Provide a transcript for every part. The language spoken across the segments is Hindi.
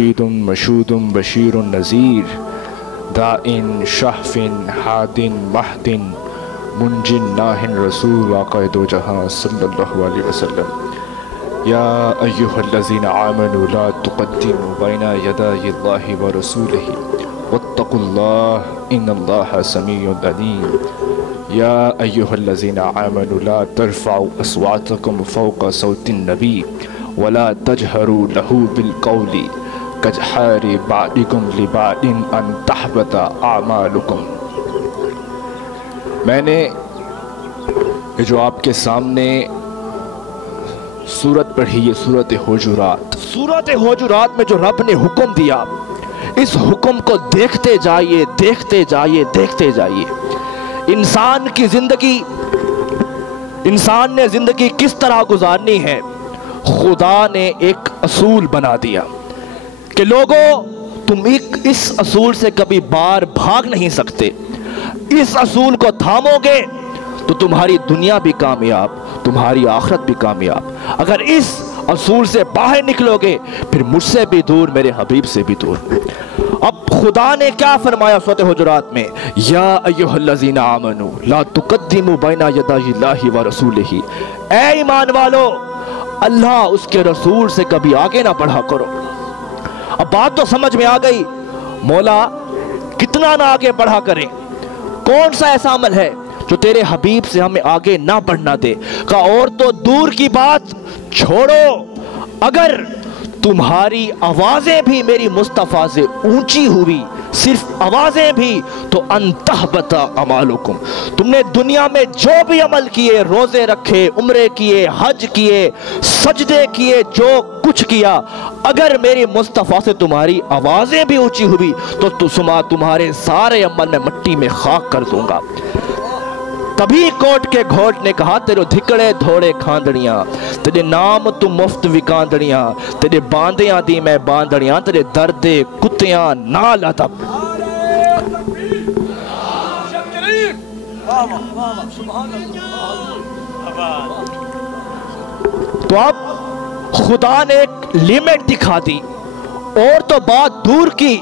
ईदुन मशूदुन बशीरुन नज़ीर दाइन शाहफिन हादिन महदिन मुंजिन नाहिन रसूल आक़ाए दो जहां सल्लल्लाहु अलैहि वसल्लम। या अय्युहल्लज़ीना आमनू ला तुक़द्दिमू बैना यदायिल्लाहि व रसूलिही वत्तक़ुल्लाह इन्नल्लाहा समीउन अलीम। या अय्युहल्लज़ीना आमनू ला तर्फ़अू अस्वातकुम फ़ौक़ सौतिन नबी वला तजहरू लहू बिलक़ौली कजहारी बादिकुम लिबादिन अन तहबता आमालुकुम। मैंने ये जो आपके सामने सूरत पढ़ी, ये सूरत हुजुरात में जो रब ने हुक्म दिया, इस हुक्म को देखते जाइए, देखते जाइए, देखते जाइए। इंसान ने जिंदगी किस तरह गुजारनी है, खुदा ने एक असूल बना दिया कि लोगों तुम इस असूल से कभी बार भाग नहीं सकते। इस असूल को थामोगे तो तुम्हारी दुनिया भी कामयाब, तुम्हारी आखिरत भी कामयाब। अगर इस असूल से बाहर निकलोगे फिर मुझसे भी दूर, मेरे हबीब से भी दूर। अब खुदा ने क्या फरमाया सूरत हुजुरात में, या अय्युहल्लज़ीना आमनू ला तुक़द्दिमू बैना यदायिल्लाहि व रसूलिही। ऐ ईमान वालो, अल्लाह उसके रसूल से कभी आगे ना बढ़ा करो। अब बात तो समझ में आ गई, मौला कितना ना आगे बढ़ा करें, कौन सा ऐसा अमल है जो तेरे हबीब से हमें आगे ना बढ़ना दे। का और तो दूर की बात छोड़ो, अगर तुम्हारी आवाजें भी मेरी मुस्तफ़ा से ऊंची हुई, सिर्फ आवाजें भी, तो अंतहबता अमालुकुम, तुमने दुनिया में जो भी अमल किए, रोजे रखे, उम्रे किए, हज किए, सजदे किए, जो कुछ किया, अगर मेरी मुस्तफ़ा से तुम्हारी आवाजें भी ऊंची हुई तो तुम्हारे सारे अमल में मट्टी में खाक कर दूंगा। तभी कोट के घोट ने कहा, तेरे धिकड़े धोड़े खांदड़ियां, तेरे नाम तू मुफ्त विकांदड़ियां, तेरे बांदियां दी मैं बांदड़ियां, तेरे दर्दे कुत्तियां नाल अदब। तो अब खुदा ने एक लिमिट दिखा दी, और तो बात दूर की,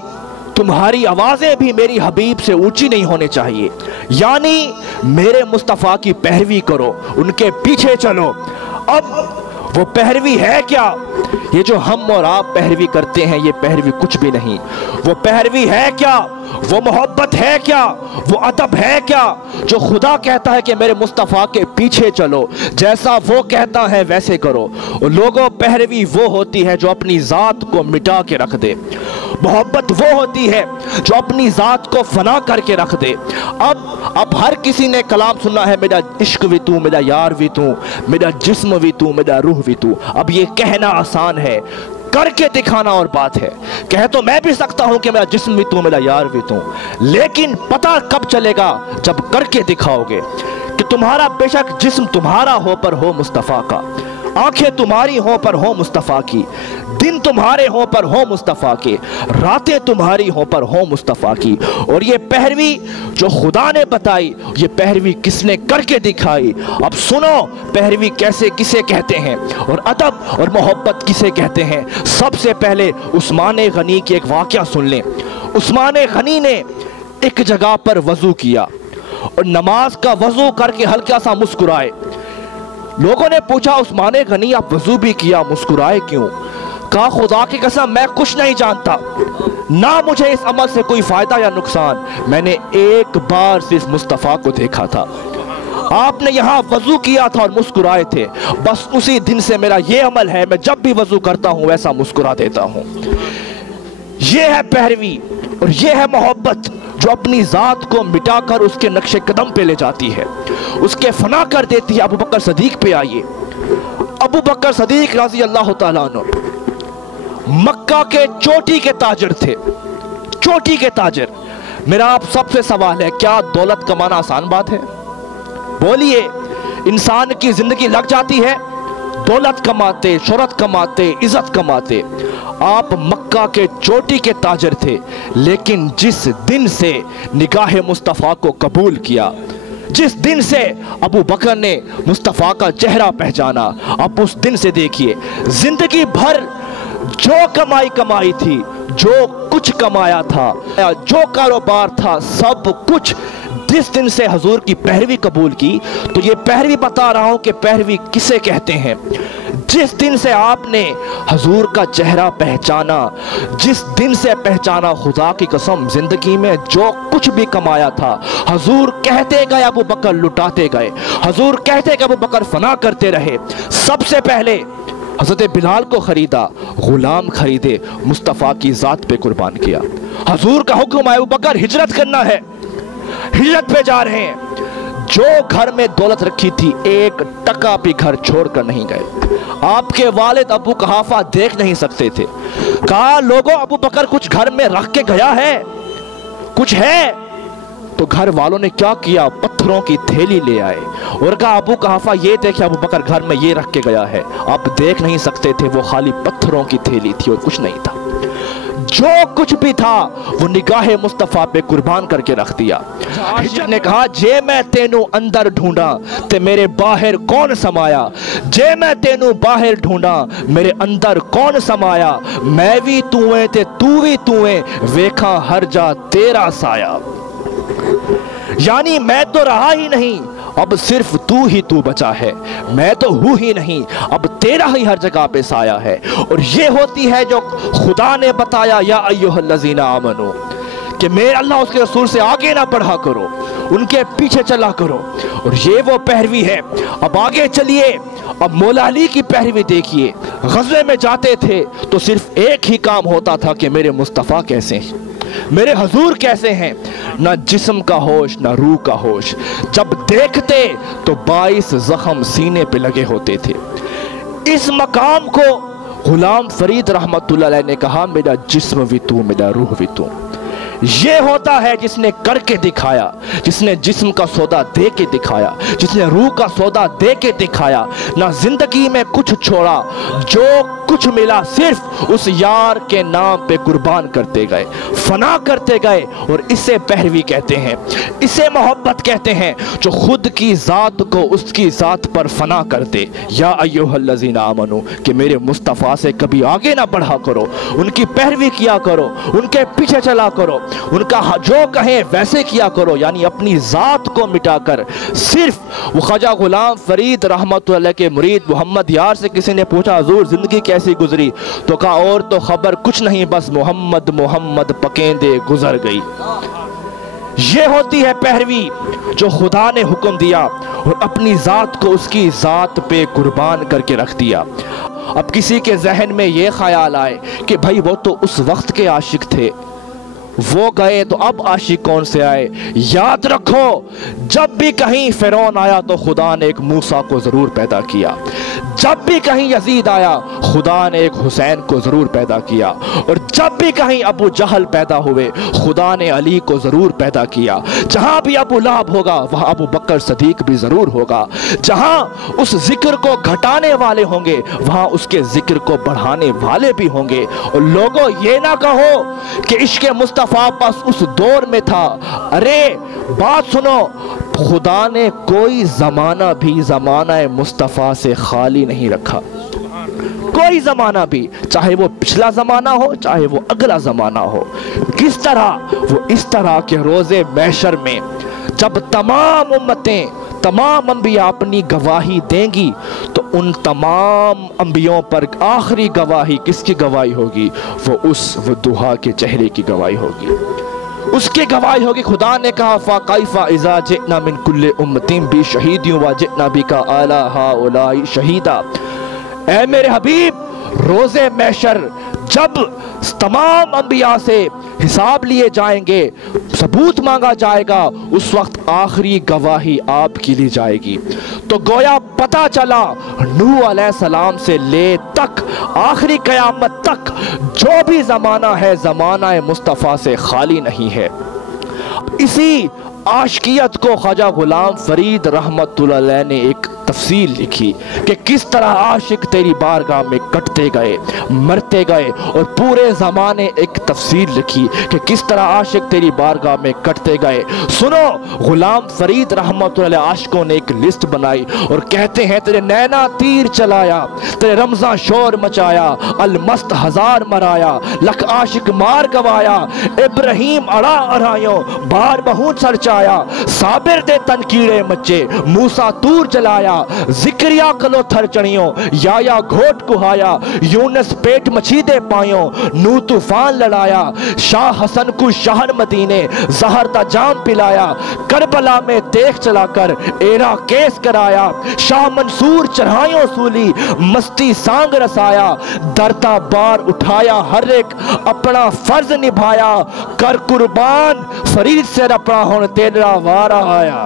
तुम्हारी आवाजें भी मेरी हबीब से ऊंची नहीं होनी चाहिए। यानी मेरे मुस्तफ़ा की पैरवी करो, उनके पीछे चलो। अब वो पैरवी है क्या? ये जो हम और आप पैरवी करते हैं, ये पैरवी कुछ भी नहीं। वो पैरवी है क्या? वो मोहब्बत है क्या? वो अदब है क्या? जो खुदा कहता है कि मेरे मुस्तफ़ा के पीछे चलो, जैसा वो कहता है वैसे करो। और लोगों, पैरवी वो होती है जो अपनी ज़ात को मिटा के रख दे। मोहब्बत वो होती है जो अपनी ज़ात को फना करके रख दे। अब हर किसी ने कलाम सुना है, मेरा इश्क भी तू, मेरा यार भी तू, मेरा जिस्म भी तू, मेरा रूह भी तू। अब ये कहना आसान है, करके दिखाना और बात है। कह तो मैं भी सकता हूं कि मेरा जिस्म भी तू, मेरा यार भी तू, लेकिन पता कब चलेगा? जब करके दिखाओगे कि तुम्हारा बेशक जिस्म तुम्हारा हो पर हो मुस्तफ़ा का, आंखें तुम्हारी हो पर हो मुस्तफ़ा की, दिन तुम्हारे हो पर हो मुस्तफ़ा के, रातें तुम्हारी हो पर हो मुस्तफ़ा की। और ये पहरवी जो खुदा ने बताई, ये पहरवी किसने करके दिखाई। अब सुनो पहरवी कैसे, किसे कहते हैं, और अदब और मोहब्बत किसे कहते हैं। सबसे पहले उस्मान गनी की एक वाक़या सुन लें। उस्मान गनी ने एक जगह पर वज़ू किया और नमाज का वज़ू करके हल्का सा मुस्कुराए। लोगों ने पूछा, उस्मान गनी आप वज़ू भी किया, मुस्कुराए क्यों? कहा, खुदा की कसम मैं कुछ नहीं जानता, ना मुझे इस अमल से कोई फायदा या नुकसान। मैंने एक बार सिर्फ मुस्तफ़ा को देखा था, आपने यहाँ वज़ू किया था और मुस्कुराए थे, बस उसी दिन से मेरा ये अमल है, मैं जब भी वज़ू करता हूँ वैसा मुस्कुरा देता हूँ। ये है पहरवी और ये है मोहब्बत जो अपनी ज़ात को मिटाकर उसके नक्शे कदम पे ले जाती है, उसके फना कर देती है। अबू बकर सदीक पे आइए। अबू बकर सदीक रज़ी अल्लाह तआला अन्हु मक्का के चोटी के ताजर थे, चोटी के ताजर। मेरा आप सबसे सवाल है, क्या दौलत कमाना आसान बात है? बोलिए, इंसान की जिंदगी लग जाती है दौलत कमाते, शोहरत कमाते, इज्जत कमाते। आप मक्का के चोटी के ताजर थे, लेकिन जिस दिन से निगाह मुस्तफ़ा को कबूल किया, जिस दिन से अबू बकर ने मुस्तफ़ा का चेहरा पहचाना, अब उस दिन से देखिए जिंदगी भर जो कमाई कमाई थी, जो कुछ कमाया था, जो कारोबार था, सब कुछ जिस दिन से हुजूर की पैरवी कबूल की, तो ये पैरवी बता रहा हूं कि पैरवी किसे कहते हैं। जिस दिन से आपने हुजूर का चेहरा पहचाना, जिस दिन से पहचाना, खुदा की कसम जिंदगी में जो कुछ भी कमाया था, हुजूर कहते गए अबू बकर लुटाते गए, हुजूर कहते गए अबू बकर फना करते रहे। सबसे पहले हज़रत बिलाल को खरीदा, गुलाम खरीदे, मुस्तफ़ा की ज़ात पे कुर्बान किया। हुजूर का हुक्म है अबू बकर हिजरत करना है, हिजरत पे जा रहे हैं। जो घर में दौलत रखी थी, एक टका भी घर छोड़कर नहीं गए। आपके वालिद अबू कहाफा देख नहीं सकते थे। कहा लोगों, अबू बकर कुछ घर में रख के गया है, कुछ है? तो घर वालों ने क्या किया, पत्थरों की थैली ले आए और कहा अबू कहाफा ये देखे अबू बकर घर में ये रख के गया है। आप देख नहीं सकते थे, वो खाली पत्थरों की थैली थी और कुछ नहीं था। जो कुछ भी था वो निगाहे मुस्तफा पे कुर्बान करके रख दिया। आशिक ने कहा जे मैं तेनू अंदर ढूंढा ते मेरे बाहर कौन समाया, जे मैं तेनू बाहर ढूंढा मेरे अंदर कौन समाया, मैं भी तू है ते तू भी तू है, वेखा हर जा तेरा साया। यानी मैं तो रहा ही नहीं, अब सिर्फ तू ही तू बचा है, मैं तो हूं ही नहीं, अब तेरा ही हर जगह पे साया है। और ये होती है जो खुदा ने बताया, या अय्युहल्लज़ीना आमनू, कि मेरे अल्लाह उसके रसूल से आगे ना बढ़ा करो, उनके पीछे चला करो। और ये वो पैरवी है। अब आगे चलिए, अब मौला अली की पैरवी देखिए। गज़वे में जाते थे तो सिर्फ एक ही काम होता था कि मेरे मुस्तफ़ा कैसे हैं, मेरे हुजूर कैसे हैं। ना जिस्म का होश, ना रूह का होश। जब देखते तो 22 जख्म सीने पे लगे होते थे। इस मकाम को गुलाम फरीद रहमतुल्लाह अलैह ने कहा, मेरा जिस्म भी तू, मेरा रूह भी तू। ये होता है जिसने करके दिखाया, जिसने जिस्म का सौदा दे के दिखाया, जिसने रूह का सौदा दे के दिखाया। ना जिंदगी में कुछ छोड़ा, जो कुछ मिला सिर्फ उस यार के नाम पे कुर्बान करते गए, फना करते गए। और इसे पैरवी कहते हैं, इसे मोहब्बत कहते हैं, जो खुद की ज़ात को उसकी ज़ात पर फना कर दे। या अय्युहल्लज़ीना आमनू, कि मेरे मुस्तफ़ा से कभी आगे ना बढ़ा करो, उनकी पैरवी किया करो, उनके पीछे चला करो, उनका जो कहें वैसे किया करो। यानी अपनी ज़ात को मिटाकर सिर्फ वो ख्वाजा गुलाम फरीद रहमतुल्लाह अलैह के मुरीद मोहम्मद यार से किसी ने पूछा हुजूर जिंदगी कैसी गुजरी, तो कहा और तो खबर कुछ नहीं, बस मोहम्मद मोहम्मद पकेंदे गुजर गई। ये होती है पैरवी जो खुदा ने हुक्म दिया और अपनी ज़ात को उसकी ज़ात पे कुर्बान करके रख दिया। अब किसी के जहन में ये ख्याल आए कि भाई वो तो उस वक्त के आशिक थे, वो गए तो अब आशिक कौन से आए। याद रखो, जब भी कहीं फिरौन आया तो खुदा ने एक मूसा को जरूर पैदा किया, जब भी कहीं यजीद आया खुदा ने एक हुसैन को जरूर पैदा किया, और जब भी कहीं अबू जहल पैदा हुए खुदा ने अली को जरूर पैदा किया। जहां भी अबू लहब होगा वहां अबू बकर सदीक भी जरूर होगा। जहां उस जिक्र को घटाने वाले होंगे वहां उसके जिक्र को बढ़ाने वाले भी होंगे। और लोगों ये ना कहो कि इश्क़ मुस्तफ़ा बस उस दौर में था। अरे बात सुनो, खुदा ने कोई जमाना भी जमाना मुस्तफ़ा से खाली नहीं रखा। कोई जमाना भी, चाहे वो पिछला जमाना हो चाहे वो अगला जमाना हो। किस तरह? वो इस तरह के रोजे महशर में जब तमाम उम्मतें, तमाम अंबिया अपनी गवाही देंगी तो उन तमाम अंबियों पर आखिरी गवाही किसकी गवाही होगी? वो दुहा के चेहरे की गवाही होगी, उसकी गवाही होगी। खुदा ने कहा फ़ाक़ैफ़ा इज़ा जिअना मिन कुल्लि उम्मतिन बि शहीदिन व जिअना बिका अला हाउलाई शहीदा। ऐ मेरे हबीब, रोज़े महशर जब तमाम अंबिया से हिसाब लिए जाएंगे, सबूत मांगा जाएगा, उस वक्त आखिरी गवाही आपकी ली जाएगी। तो गोया पता चला नूह अलैहिस्सलाम से ले तक आखिरी क़यामत तक जो भी ज़माना है ज़माना मुस्तफ़ा से खाली नहीं है। इसी आशिकियत को ख्वाजा गुलाम फरीद रहमतुल्लाह अलैह ने एक तफसील लिखी कि किस तरह आशिक तेरी बारगाह में कटते गए, मरते गए, और पूरे ज़माने एक तफसील लिखी कि किस तरह आशिक तेरी बारगाह में कटते गए। सुनो, गुलाम फरीद रहमतुल्लाह अलैह आशिकों ने एक लिस्ट बनाई और कहते हैं तेरे नैना तीर चलाया, तेरे रमज़ा शोर मचाया, अलमस्त हजार मराया, लख आशिक मार गवाया, इब्राहिम अड़ा अरायो बार बहु चर्चाया, साबिर दे तन कीड़े मचे, मूसा तूर जलाया, जिक्रिया कलो थर चढ़ियो, या घोट कुहाया, यूनस पेट मछी दे पायो, नू तूफान लड़ाया, शाह हसन को शहर मदीने जहर दा जाम पिलाया, करबला में देख चलाकर एरा केस कराया, शाह मंसूर चढ़ायो सूली, मस्ती सांग रसाया, दरता बार उठाया, हर एक अपना फर्ज निभाया, कर कुर्बान फरीद से अपना होने तेरा वारा आया।